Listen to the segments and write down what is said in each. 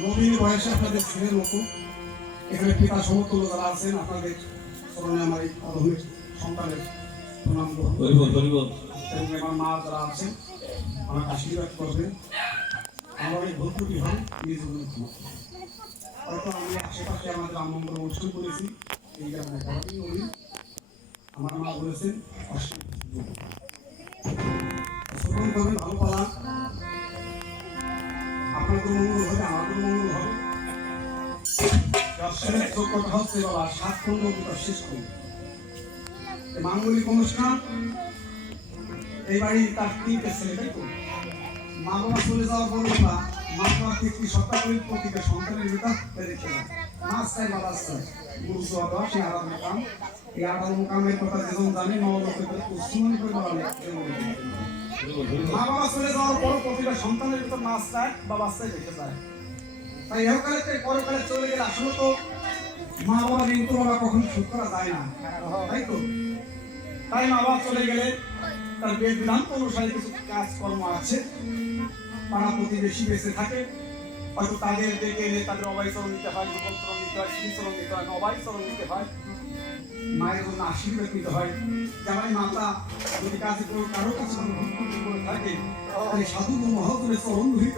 নবীন বয়সে আপনাদের ছেলের মতো এখানে পিতা সমতুল্য যারা আছেন আপনাদের স্মরণে আমার এই আধুনিক সন্তানের প্রণাম গ্রহণ এবং আমার মা যারা আছেন আমাকে আশীর্বাদ করবেন, আমার অনেক ভুল ত্রুটি হয়, নিজ জন্য ক্ষমা করবেন। হয়তো আমি আশেপাশে আমাদের রামমন্দির অনুষ্ঠান করেছি, এই কারণে করাতেই বলি আমার মা বলেছেন শ্রবণ করবেন, ভালো পালা, আপনাদের মঙ্গল হবে, আমাদের মঙ্গল হবে। দর্শনের যোগ্যতা হচ্ছে বাবা 7 খণ্ড শেষ করুন মাঙ্গলিক অনুষ্ঠান। এই বাড়ি তার 3টে ছেলে, তাই তো? মা বাবা চলে যাওয়ার পর বাবা মা বাবা 3 সপ্তাহ করে প্রতিটা সন্তানের বিকাশ রেখে দেয়। মাছ চাই বাবা চাই গুরু দেওয়া সেই আরাধ মোকাম। এই আরাধ মোকামের কথা যেমন জানি নবলোকের পশ্চিমবঙ্গ করে বলা মা বাবা চলে যাওয়ার পর প্রতিটা সন্তানের ভিতর মাছ চায় বাবা চাই রেখে যায়। তাই এহকালে পরকালে চলে গেলে আসলে তো মা বাবা ঋণ তো বাবা কখনো শোধ করা যায় না, তাই তো? তাই মা বাবা চলে গেলে তার বেদ বিধান অনুসারে কিছু কাজকর্ম আছে, পাড়া প্রতিবেশী বেঁচে থাকে, হয়তো তাদের ডেকে এনে তাদের অবাইচরণ নিতে হয়, যুবচরণ নিতে হয়, শ্রীচরণ নিতে হয়, অবাইচরণ নিতে হয়, মায়ের জন্য আশীর্বাদ নিতে হয়। যেমন মাতা যদি কাছে কারো কাছে করে থাকে তাহলে সাধু মহাজনের চরণ ধরিত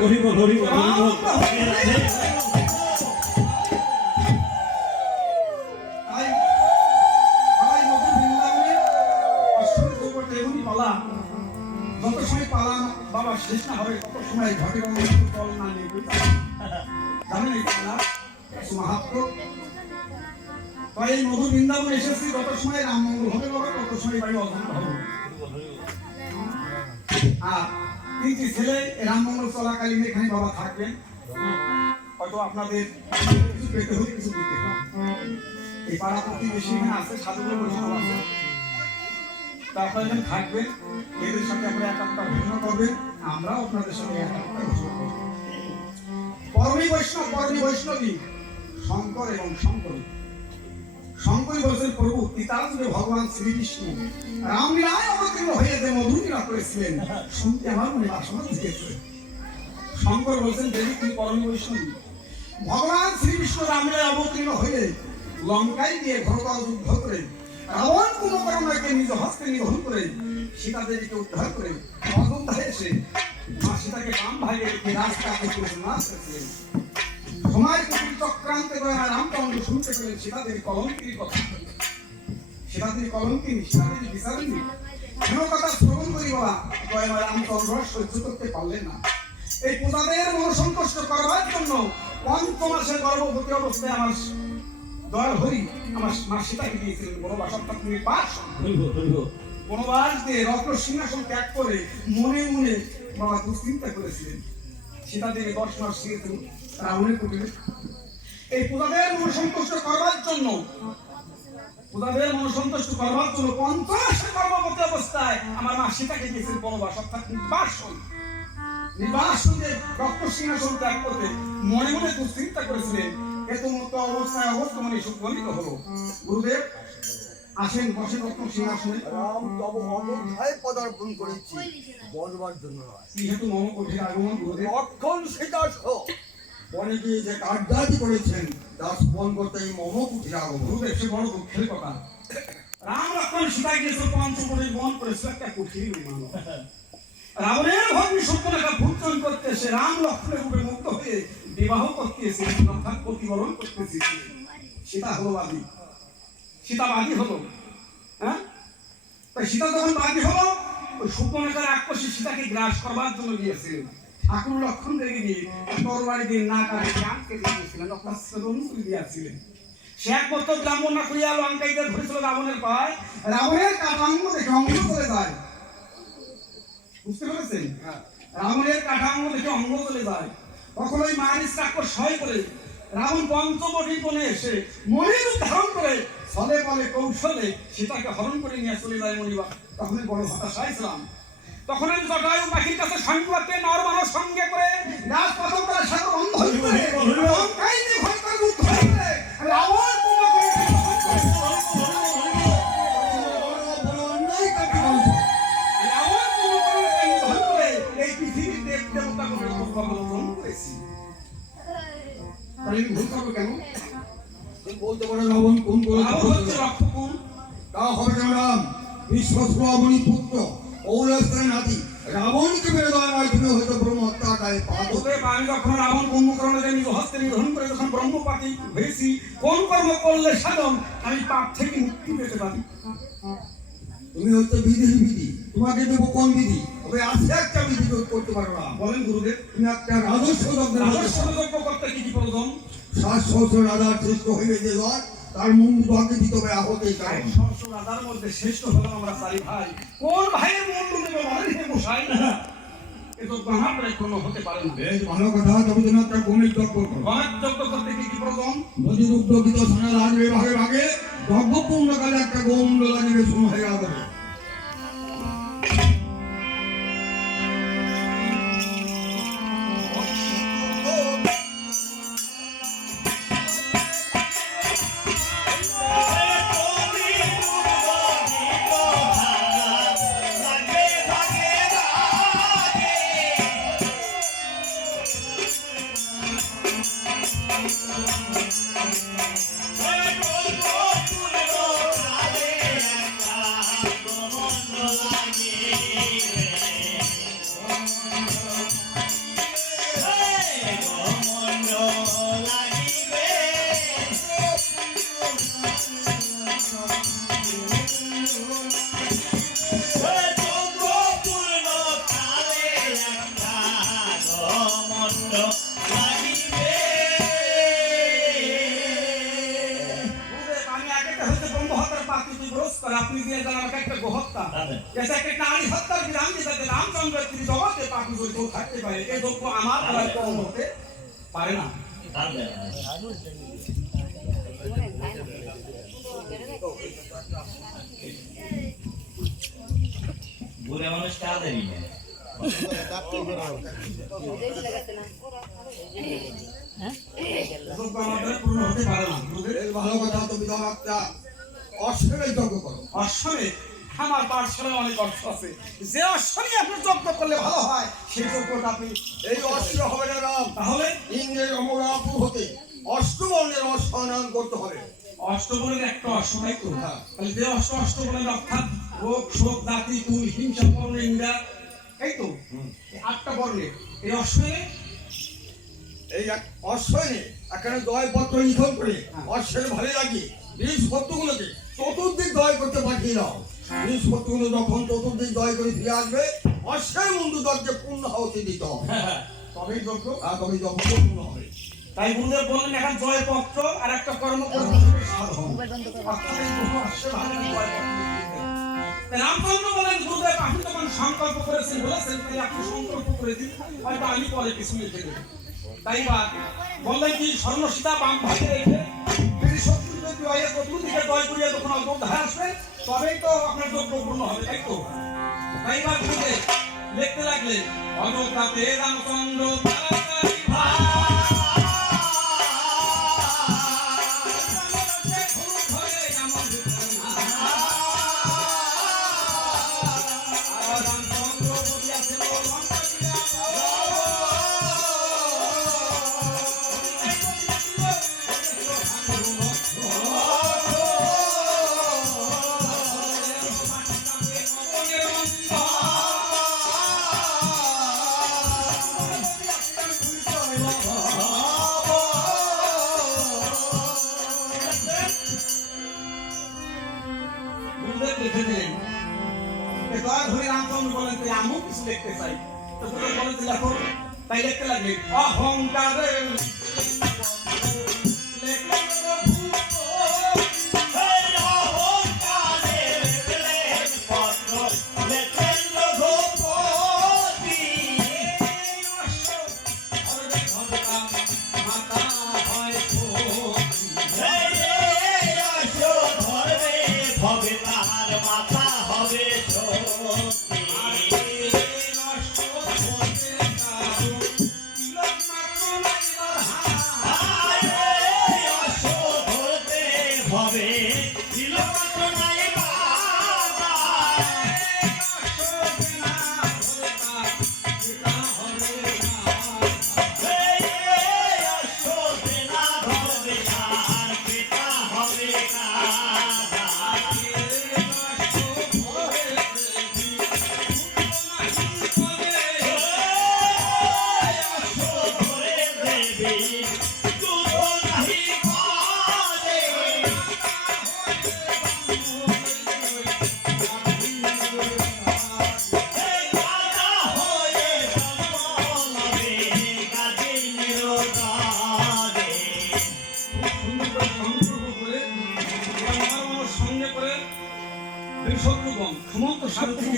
হরি বল হরি বল হরি বল। তাই বাবাই নতুন বৃন্দাবনে অষ্টমী চৌপটে এমনই পালা, যত সময় পালা বাবা শেষ না হবে তত সময় ঘটে জল না নিয়ে জানেন এই পালা মাহাত্ম। তাই এই মধুর বৃন্দাবনে এসেছি, যত সময় রাম মঙ্গল হবে বাবা তত সময় বাড়ি অধন্য হবে। আর 3টি ছেলে রাম মঙ্গল চলাকালীন এখানে বাবা থাকবেন, হয়তো আপনাদের কিছু পেতে হবে, কিছু দিতে হবে। এই পাড়া প্রতিবেশী এখানে আছে, সাধুগুলো বৈষ্ণব আছে, তা আপনারা এখানে থাকবেন, এদের সাথে আপনারা একাত্মতা ঘোষণা করবেন, আমরাও আপনাদের সাথে একাত্মতা ঘোষণা করব। পরমী বৈষ্ণবী শঙ্কর এবং শঙ্করী। শঙ্করী বলছেন প্রভু পিতাযুগে ভগবান শ্রীকৃষ্ণ রামলীলায় অবতীর্ণ হয়ে যে মধুর লীলা করেছিলেন শুনতে আমার মনে বাসনা জেগেছে। শঙ্কর বলছেন দেবী তুমি পরমী বৈষ্ণবী। ভগবান শ্রীকৃষ্ণ রামলীলায় অবতীর্ণ হয়ে লঙ্কায় গিয়ে ঘোরতর যুদ্ধ করে রাবণ কুম্ভকর্ণকে নিজ হস্তে নিধন করে সীতা দেবীকে উদ্ধার করে অযোধ্যায় এসে মা সীতাকে বাম ভাগে রেখে রাজকাজে নাশ করেছিলেন। সময় কুটির চক্রান্তে রামচন্দ্র শুনতে পেলেন সীতাদেবী কলঙ্কির কথা। সীতাদেবী কলঙ্কিনী, সীতাদেবী বিচারিণী কেন কথা শ্রবণ করি বাবা দয়াময় রামচন্দ্র সহ্য করতে পারলেন না। এই প্রজাদের মনসন্তুষ্ট করবার জন্য 5 মাসের গর্ভবতী অবস্থায় আমার দয়াল হরি আমার মা সীতাকে দিয়েছিলেন বনবাস, অর্থাৎ বনবাস দিয়ে রত্ন সিংহাসন ত্যাগ করে মনে মনে বাবা দুশ্চিন্তা করেছিলেন। সীতাদেবী 10 মাস ছিলেন রাবণের কুটিরে। এই প্রজাদের মনসন্তুষ্ট করবার জন্য 5 মাসের গর্ভবতী অবস্থায় আমার মা সীতাকে দিয়েছিলেন বনবাস, অর্থাৎ নির্বাসন যে রত্ন সিংহাসন ত্যাগ করতে মনে মনে দুশ্চিন্তা করেছিলেন। এত মতো অবস্থায় অবস্থমানে সুগণিত হলো। গুরুদেব আসেন, বসে রত্ন সিংহাসনে। রাম তব অযোধ্যায় পদার্পণ করেছি বলবার জন্য নয়। যেহেতু মম কোঠের আগমন গুরুদেব লক্ষণ সীতা সহ বনে গিয়ে যে কার্যাদি করেছেন দাস বন করতে এই মম কুঠির আগমন। গুরুদেব সে বড় দুঃখের কথা। রাম লক্ষ্মণ সীতা গিয়েছিল পঞ্চবনের বন করেছিল একটা কুঠির নির্মাণ। রাবণের ভগ্নী শূর্পণখা ভূষণ করতে সে রাম লক্ষ্মণের রূপে মুক্ত হয়ে বিবাহ করতে এসেছিল, অর্থাৎ প্রতিবরণ করতে এসেছিল। সীতা হলো বাদী, সীতা বাদী হলো। হ্যাঁ, তাই সীতা যখন বাদী হলো ওই শূর্পণখার রাক্ষসী সীতাকে গ্রাস করবার জন্য গিয়েছিলেন। ঠাকুর লক্ষণ রেগে দিয়ে তরবারি দিয়ে না কাটে কান কেটে দিয়েছিলেন, অর্থাৎ শ্রবণ দিয়েছিলেন। সে একমাত্র ব্রাহ্মণ না করিয়া লঙ্কাইতে ধরেছিল রাবণের পায়, রাবণের কাঠাঙ্গ দেখে অঙ্গ চলে যায়। বুঝতে পেরেছেন? রাবণের কাঠাঙ্গ দেখে অঙ্গ চলে যায়। তখন ওই মারিচ রাক্ষস সহায় করে রাবণ পঞ্চবটির কোণে এসে মণির রূপ ধারণ করে ছলে বলে কৌশলে সীতাকে হরণ করে নিয়ে চলে যায় মণিবা। তখন বড় হতাশায় ছিলাম। তখন আমি জটায়ু পাখির কাছে সংবাদকে নরমানব সঙ্গে করে রাজপথন করে সাগর বন্ধ হয়ে পড়ে লঙ্কাইতে ভয়ঙ্কর যুদ্ধ হয়ে পড়ে রাবণ এই পৃথিবীর দেব দেবতা করে অবলম্বন করেছি। তাহলে ভুল করবো কেন? বলতে পারে রাবণ কোন করে রক্ষকুল তা হবে কেন? রাম বিশ্বস্ত মণি পুত্র ঔরস্ত্রের নাতি রাবণকে মেরে দেওয়ার মাধ্যমে হয়তো ব্রহ্ম হত্যার গায়ে পা দেবে। অতএব আমি যখন রাবণ কুম্ভকর্ণকে নিজ হস্তে নিধন করে যখন ব্রহ্মপাতি হয়েছি, কোন কর্ম করলে সাধন আমি পাপ থেকে মুক্তি পেতে পারি? তুমি হচ্ছে বিধি বিধি, তোমাকে দেবো কোন বিধি? তবে আছে একটা বিধি তুমি করতে পারো না। বলেন গুরুদেব। তুমি একটা রাজস্ব রাজস্ব যজ্ঞ করতে কি কি প্রয়োজন? 7 সহস্র রাজার শ্রেষ্ঠ হইবে যে লয়, তার মুন্ডু দকে দিতে হবে আহতে কারণ। 600 রাজার মধ্যে শ্রেষ্ঠ হলাম আমরা 4 ভাই। কোন ভাইয়ের মুন্ডু দেবে বলেন হে মশাই? এ যজ্ঞ আমার কোনো হতে পারে না। বেশ ভালো কথা, তবে তুমি একটা গণিত যজ্ঞ করো। গণেশ যজ্ঞ করতে কি কি প্রয়োজন? নদী উদ্যোগিত সোনা লাগবে ভাগে ভাগে, যজ্ঞ পূর্ণকালে একটা গোমুন্ড লাগবে সোনা হয়ে গেল। আপনি দিয়ে যান আমাকে একটা গোহত্যা, এসে একটা নারী হত্যার বিধান দিয়ে যাতে রামচন্দ্র তিনি জগতে পাপি জড়িত থাকতে পারে, এ যোগ্য আমার দ্বারা কম হতে পারে না। বুড়ে মানুষ কাঁদেরই না। যোগ্য আমার দ্বারা পূর্ণ হতে পারে না। বেশ ভালো কথা, তুমি তো একটা অশ্বমেধ যজ্ঞ করো। অশ্বমেধ? আমার পাঠশালায় অনেক অর্থ আছে, যে অশ্বনী আপনি যজ্ঞ করলে ভালো হয় সেই যজ্ঞটা আপনি। এই অশ্ব হবে না রাম, তাহলে ইন্দ্রের অমরাপুর হতে অষ্টবর্ণের অশ্বনান করতে হবে। অষ্টবর্ণের একটা অশ্ব, তাই তো? হ্যাঁ। তাহলে যে অষ্টবর্ণের অর্থাৎ রোগ শোক জাতি কুল হিংসা বর্ণ ইন্দ্রা, এই তো 8টা বর্ণের এই অশ্বে এই অশ্বনে এখানে জয়পত্র লিখন করে অশ্বের ভালো লাগে বীজপত্রগুলোকে চতুর্দিক জয় করতে পাঠিয়ে দাও। বীজপত্রগুলো যখন চতুর্দিক জয় করে ফিরে আসবে, অশ্বের মুন্ডু দরজে পূর্ণ আহুতি দিতে হবে। তবেই যজ্ঞ। তবে যজ্ঞ পূর্ণ হবে। তাই গুরুদেব বললেন এখন জয়পত্র আর একটা কর্ম করতে হবে সাধন। অর্থাৎ এই দুটো অশ্বে ভালো জয়পত্র লিখতে হবে। তাই রামচন্দ্র বলেন গুরুদেব আপনি যখন সংকল্প করেছেন বলেছেন, তাই আপনি সংকল্প করে দিন, হয়তো আমি পরে কিছু লিখে দেব। তাই বা বললেন কি স্বর্ণ সীতা বাম ভাগে রেখে যদি শত্রুদের জয়ের চতুর্দিকে জয় করিয়া যখন অযোধ্যায় আসবে, তবেই তো আপনার যজ্ঞ পূর্ণ হবে, তাই তো? তাই বা গুরুদেব লিখতে লাগলেন অযোধ্যাতে রামচন্দ্র তাড়াতাড়ি লিখে দিলেন। দয়া ধরে রামচন্দ্র বলেন তাই আমিও কিছু লিখতে চাই। তো বলেন লেখো। তাই লিখতে লাগলেন অহংকারের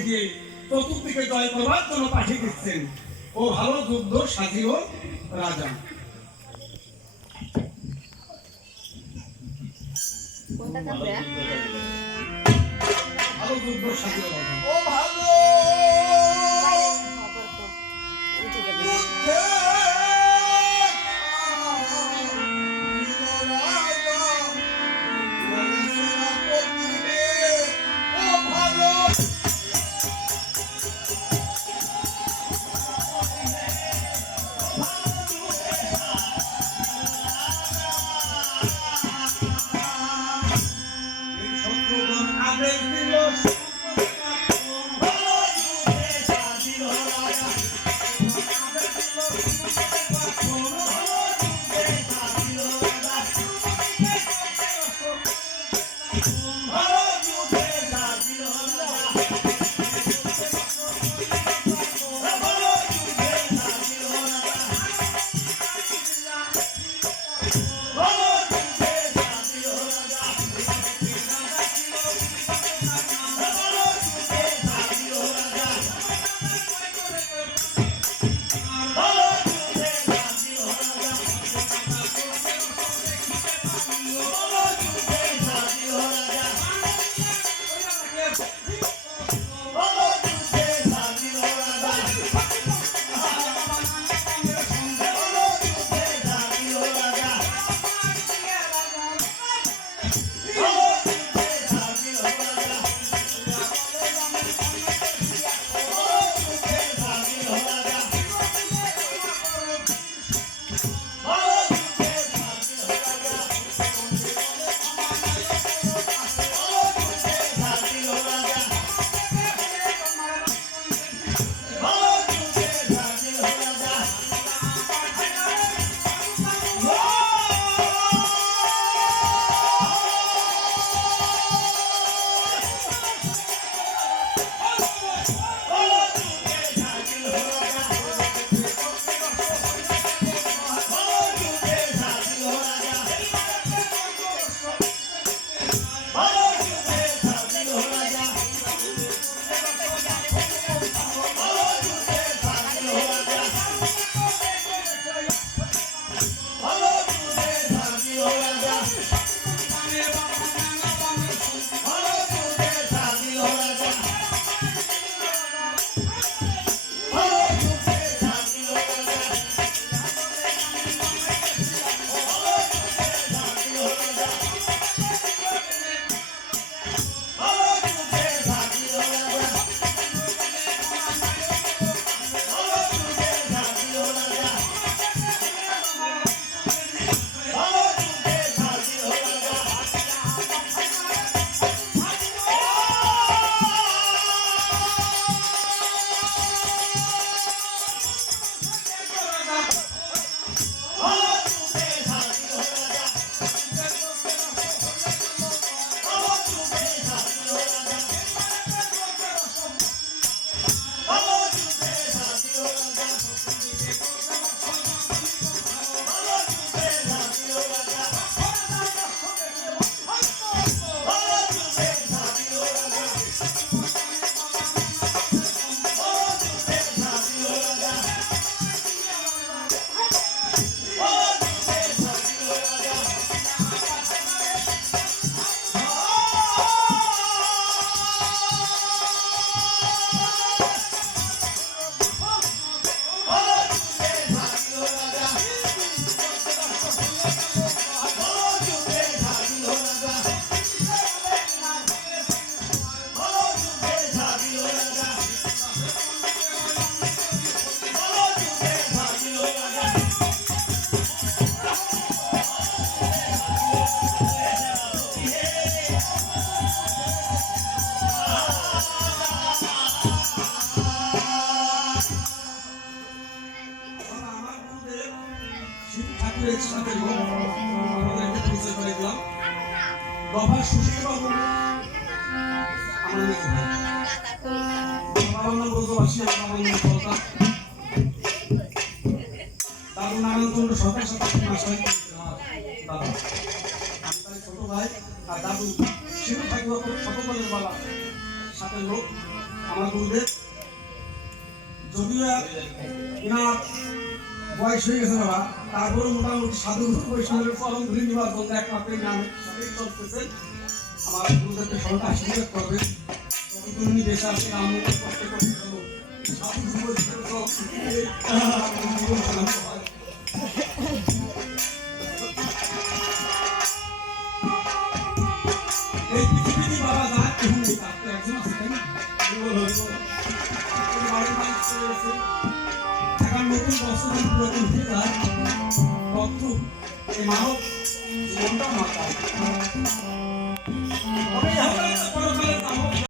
দিয়ে চতুর্দিকে জয় করবার জন্য পাঠিয়ে দিচ্ছেন। ও ভালো যুদ্ধ সাজিও রাজা। ভালো যুদ্ধ সাজিও রাজা। ও ভালো এই শত্রুগণ আদেশ দিল ঠাকুরের সাথে আমাদেরকে পরিচয় করে দিলাম। বাবা সুশীল বাবু আমার মেয়ে ভাই, বাবার নাম ব্রজবাসী, বাবার নাম কলকা। দাদু নারায়ণচন্দ্র সরকার সাথে দাদা, আমি তার ছোট ভাই। আর দাদু শিশু ঠাকুর ছোট বলের বাবা সাথে লোক আমার গুরুদেব, যদিও এনার বয়স হয়ে গেছে বাবা, তারপরে মোটামুটি সাধু বৈষ্ণবের চরণ ধরে নিবার জন্য একমাত্র নামের সাথেই চলতেছে। আমার গুরুদেবকে সবাই আশীর্বাদ করবেন। যতদিন উনি বেঁচে আছে রাম কষ্ট করতে হলো সাধু বৈষ্ণবের চরণ ধরে জীবন চালাতে হয়। এই পৃথিবীতে বাবা যা কেউ নেই, তার তো একজন আছে, তাই না? এই বাড়ির মানুষ চলে গেছে। এখন নতুন বছর পুরাতন হয়ে যায়, তত এই মানব জীবনটা মাতা